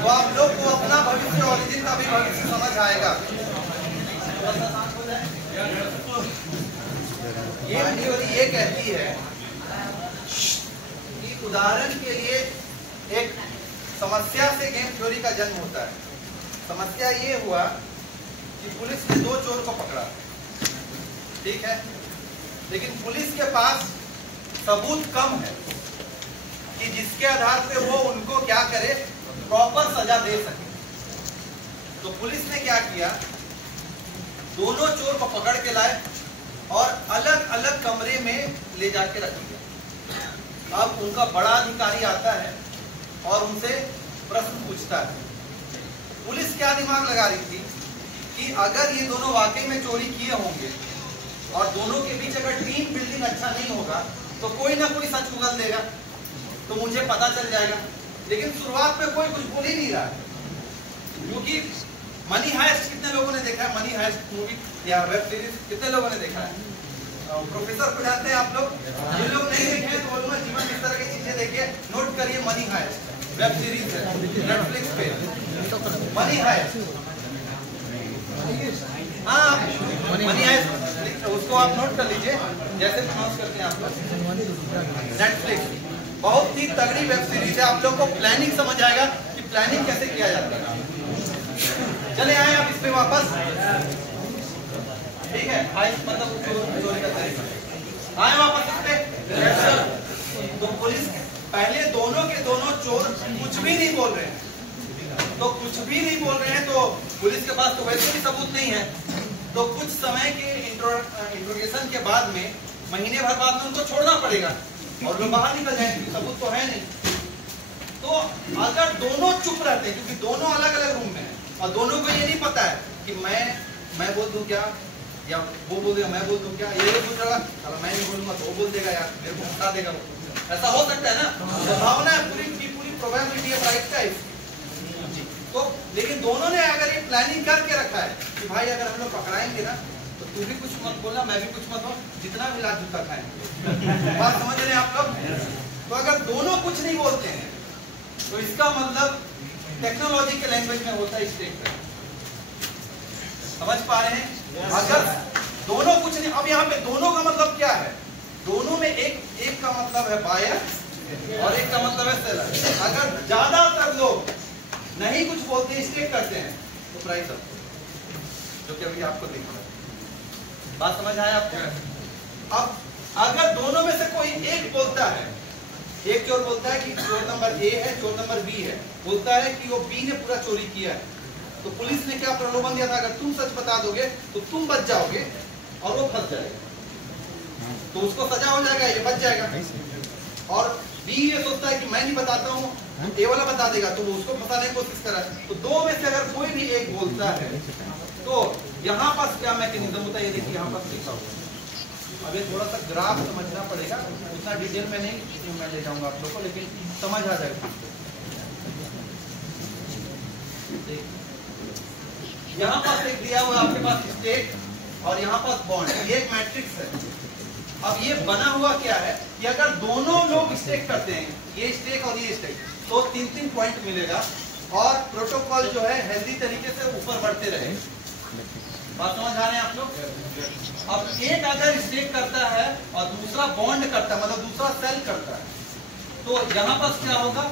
तो आप लोग को अपना भविष्य, ओरिजिन का भी भविष्य समझ आएगा। ये थ्योरी ये कहती है कि उदाहरण के लिए एक समस्या से गेम थ्योरी का जन्म होता है। समस्या ये हुआ कि पुलिस ने 2 चोर को पकड़ा, ठीक है, लेकिन पुलिस के पास सबूत कम है कि जिसके आधार पे वो उनको क्या करे, प्रॉपर सजा दे सके। तो पुलिस ने क्या किया, दोनों चोर को पकड़ के लाए और अलग अलग कमरे में ले जाके रख दिया। अब उनका बड़ा अधिकारी आता है और उनसे प्रश्न पूछता है। पुलिस क्या दिमाग लगा रही थी कि अगर ये दोनों वाकई में चोरी किए होंगे और दोनों के बीच अगर टीम बिल्डिंग अच्छा नहीं होगा तो कोई ना कोई सच उगल देगा, तो मुझे पता चल जाएगा। लेकिन शुरुआत में कोई कुछ बोल ही नहीं रहा, क्योंकि मनी हाइस्ट कितने लोगों ने देखा है? मनी हाइस्ट मूवी या वेब सीरीज कितने लोगों ने देखा है? प्रोफेसर को जानते हैं आप लोग? ये लोग नहीं देखे हैं तो बोलूंगा जीवन किस तरह की चीजें देखिए, नोट करिए। मनी हाइस्ट वेब सीरीज है नेटफ्लिक्स पे, मनी हाइस्ट। हाँ, मनी हाइस्ट, उसको आप नोट कर लीजिए जैसे प्रोनाउंस करते हैं आप लोग। नेटफ्लिक्स बहुत ही तगड़ी वेब सीरीज है, आप लोग को प्लानिंग समझ आएगा कि प्लानिंग कैसे किया जाता है। चले आए आप इसमें वापस, ठीक है, मतलब चोरी का तरीका आए वापस इस पे। तो पुलिस पहले दोनों के दोनों चोर कुछ भी नहीं बोल रहे हैं, तो कुछ भी नहीं बोल रहे हैं तो पुलिस के पास तो वैसे भी सबूत नहीं है। तो कुछ समय के इंट्रोगेशन के बाद में, महीने भर बाद में उनको छोड़ना पड़ेगा और वो बाहर निकल जाएंगे, सबूत तो है नहीं। तो अगर दोनों चुप रहते हैं, क्योंकि दोनों अलग अलग रूम में हैं और दोनों को ये नहीं पता है कि मैं बोल दूं क्या या वो बोल देगा मैं बोल दूं क्या, ये पूछ रहा है मैं नहीं बोलूंगा तो वो बोल देगा यार मेरे को हटा देगा, ऐसा हो सकता है ना, संभावना है, पूरी प्रोबेबिलिटी है राइट का इसकी। तो लेकिन दोनों ने अगर ये प्लानिंग करके रखा है कि भाई अगर हम लोग पकड़ाएंगे ना तो तू भी कुछ मत बोलना, मैं भी कुछ मत बोल, जितना भी लात जूता खाएंगे। बात समझ रहे हैं आप लोग? तो अगर दोनों कुछ नहीं बोलते हैं तो इसका मतलब टेक्नोलॉजी के लैंग्वेज में होता है स्टेक। समझ पा रहे हैं? अगर दोनों कुछ नहीं, अब यहाँ पे दोनों का मतलब क्या है? दोनों में एक का मतलब है बायर और एक का मतलब है सेलर। अगर ज्यादातर लोग नहीं कुछ बोलते, स्टेक करते हैं, तो प्राइस अप, जो कि अभी आपको देखना है। बात समझ आया आपको? अब अगर दोनों में से कोई एक बोलता है, एक चोर बोलता है कि चोर नंबर ए है, चोर नंबर बी है, बोलता है कि वो बी ने पूरा चोरी किया है, तो पुलिस ने क्या प्रलोभन दिया था, अगर तुम सच बता दोगे तो तुम बच जाओगे और वो फंस जाएगा, तो उसको सजा हो जाएगा, ये बच जाएगा। और बी ये सोचता है कि मैं नहीं बताता हूँ, ए वाला बता देगा, तो वो उसको फंसाने की कोशिश कर रहा है। तो दो में से अगर कोई भी एक बोलता है तो यहाँ पास क्या मैकेनिज्म होता है, ये देखिए यहाँ पास लिखा होगा। अब ये थोड़ा सा ग्राफ समझना पड़ेगा, उतना डिटेल में नहीं मैं ले जाऊंगा आप लोग को, लेकिन समझ आ जाएगा। यहाँ पास एक दिया हुआ आपके पास स्टेक और यहाँ पास बॉन्ड, ये एक मैट्रिक्स है। अब ये बना हुआ क्या है कि अगर दोनों लोग स्टेक करते हैं, ये स्टेक और ये स्टेक, तो 3-3 पॉइंट मिलेगा और प्रोटोकॉल जो है हेल्दी तरीके से ऊपर बढ़ते रहे। बात समझ आ रहे हैं आप लोग? अब एक अगर स्टेक करता है और दूसरा बॉन्ड करता है, मतलब दूसरा सेल करता है, तो यहाँ पास क्या होगा,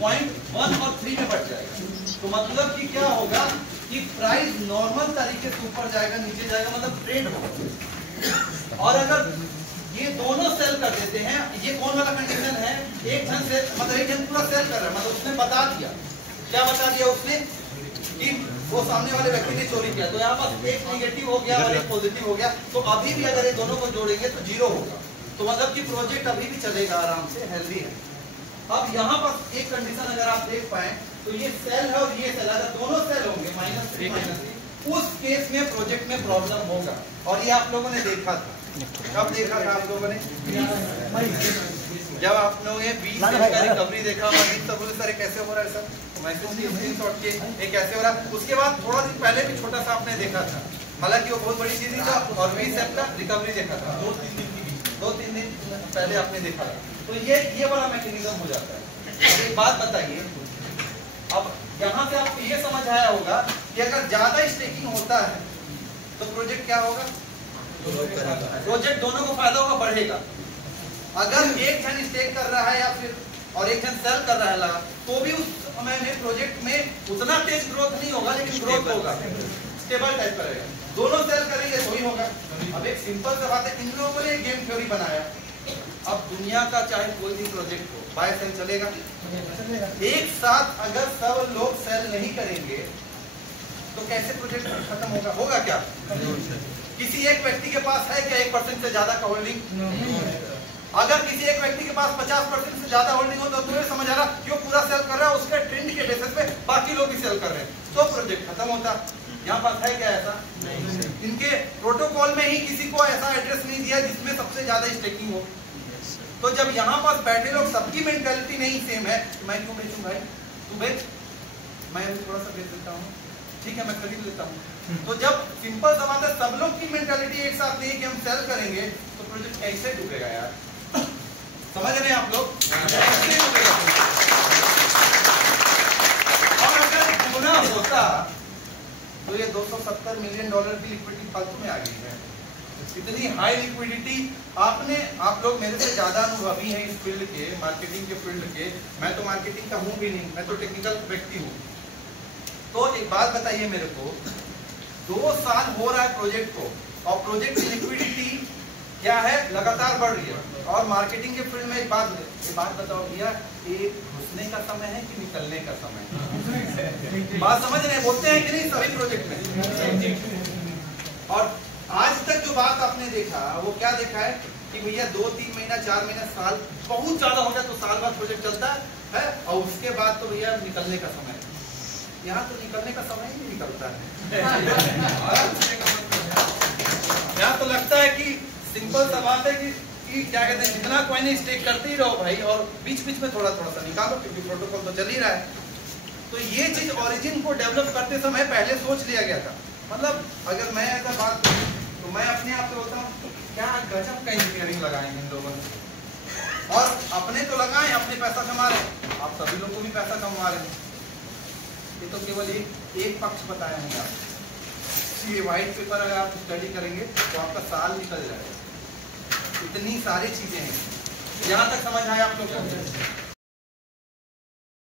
पॉइंट 1 और 3 में बढ़ जाएगा। तो मतलब कि क्या होगा कि प्राइस नॉर्मल तरीके से ऊपर जाएगा, नीचे जाएगा, मतलब ट्रेड होगा। और अगर ये दोनों सेल कर देते हैं, ये कौन वाला कंडीशन है, एक जन सेल, मतलब एक जन पूरा सेल कर रहा है, मतलब उसने बता दिया, क्या बता दिया उसने कि वो सामने वाले व्यक्ति ने चोरी किया, तो यहाँ पर एक नेगेटिव हो गया और एक पॉजिटिव हो गया। तो अभी भी अगर ये दोनों को जोड़ेंगे तो 0 होगा, तो मतलब कि प्रोजेक्ट अभी भी चलेगा आराम से, हेल्दी है। अब यहाँ पर एक कंडीशन अगर आप देख पाए तो ये सेल है और ये सेल, अगर दोनों सेल होंगे -3 -3, उस केस में प्रोजेक्ट में प्रॉब्लम होगा। और ये आप लोगों ने देखा था, कब देखा था आप लोगों ने? जब आप लोगों ने 20 का रिकवरी देखा, सर कैसे हो रहा है सर, स्क्रीनशॉट के ये कैसे हो रहा है। उसके बाद थोड़ा दिन पहले भी छोटा सा आपने देखा था, हालांकि वो बहुत बड़ी चीज था, और 20 का रिकवरी देखा था 2-3 दिन पहले आपने देखा था। तो ये वाला मैकेनिज्म हो जाता है। अब एक बात बताइए, अब यहाँ से आपको ये समझ आया होगा कि अगर ज्यादा स्टेकिंग होता है तो प्रोजेक्ट क्या होगा, प्रोजेक्ट दोनों को फायदा होगा, बढ़ेगा। अगर एक जन स्टेक कर रहा है या फिर और एक जन सेल कर रहा है लगा, तो भी उस समय में प्रोजेक्ट में उतना तेज ग्रोथ नहीं होगा, लेकिन ग्रोथ होगा, स्टेबल टाइप का रहेगा। दोनों सेल करेंगे तो ही होगा। अब एक सिंपल सा बात है, इन लोगों ने गेम थ्योरी बनाया। अब दुनिया का चाहे कोई भी प्रोजेक्ट हो, बाय सेल चलेगा। एक साथ अगर सब लोग सेल नहीं करेंगे तो कैसे प्रोजेक्ट खत्म होगा, होगा क्या? किसी एक व्यक्ति के पास है क्या 1% से ज्यादा का होल्डिंग? अगर किसी एक व्यक्ति के पास 50% से ज्यादा होल्डिंग हो तो तुम्हें समझ आ रहा कि वो पूरा सेल कर रहा है, उसके ट्रेंड के बेसिस पे बाकी लोग भी सेल कर रहे हैं, तो प्रोजेक्ट खत्म होता। यहाँ पास है क्या ऐसा? नहीं। इनके प्रोटोकॉल में ही किसी को ऐसा एड्रेस नहीं दिया जिसमें सबसे ज्यादा स्टेकिंग हो। तो जब यहाँ पास बैठे लोग सबकी मेंटालिटी नहीं सेम है, तो मैं क्यों बेचूं भाई? तू बेच, मैं थोड़ा सा बेच देता हूँ, ठीक है, मैं खरीद लेता हूँ। तो जब सिंपल सा बात है, सब लोग की मेंटालिटी एक साथ नहीं कि हम सेल करेंगे, तो प्रोजेक्ट कैसे डूबेगा यार? समझ रहे हैं आप लोग? और अगर डूबना होता तो ये $270 मिलियन की लिक्विडिटी फालतू में आ गई है। इतनी हाई लिक्विडिटी आप लोग मेरे से ज्यादा अनुभवी हैं इस फील्ड के, मार्केटिंग के फील्ड के। मैं तो मार्केटिंग का हूँ भी नहीं, मैं तो टेक्निकल व्यक्ति हूँ। तो एक बात बताइए मेरे को, 2 साल हो रहा है प्रोजेक्ट को, और प्रोजेक्ट की लिक्विडिटी क्या है, लगातार बढ़ रही है। और मार्केटिंग के फील्ड में एक बात बताओ भैया, ये घुसने का समय है कि निकलने का समय है? बात समझ रहे हैं, बोलते हैं कि नहीं सभी प्रोजेक्ट में। और आज तक जो बात आपने देखा वो क्या देखा है कि भैया 2-3 महीना 4 महीना साल बहुत ज्यादा हो गया तो साल बाद प्रोजेक्ट चलता है, और उसके बाद तो भैया निकलने का समय। यहाँ तो निकलने का समय ही नहीं निकलता है। यहाँ तो लगता है कि सिंपल सा बात है कि क्या कहते हैं, जितना कोई नहीं स्टेक करते ही रहो भाई, और बीच बीच में थोड़ा थोड़ा सा निकालो, क्योंकि प्रोटोकॉल तो चल ही रहा है। तो ये चीज ओरिजिन को डेवलप करते समय पहले सोच लिया गया था। मतलब अगर मैं ऐसा बात करूं तो मैं अपने आप से होता हूँ क्या गजब का इंजीनियरिंग लगाएंगे इन लोगों ने, और अपने तो लगाएं, अपने पैसा कमा रहे हैं, आप सभी लोग को भी पैसा कमा रहे हैं। ये तो केवल एक पक्ष बताया है आपको। ये व्हाइट पेपर अगर आप स्टडी करेंगे तो आपका साल निकल जाएगा। इतनी सारी चीजें हैं, यहाँ तक समझ आया आप लोग को?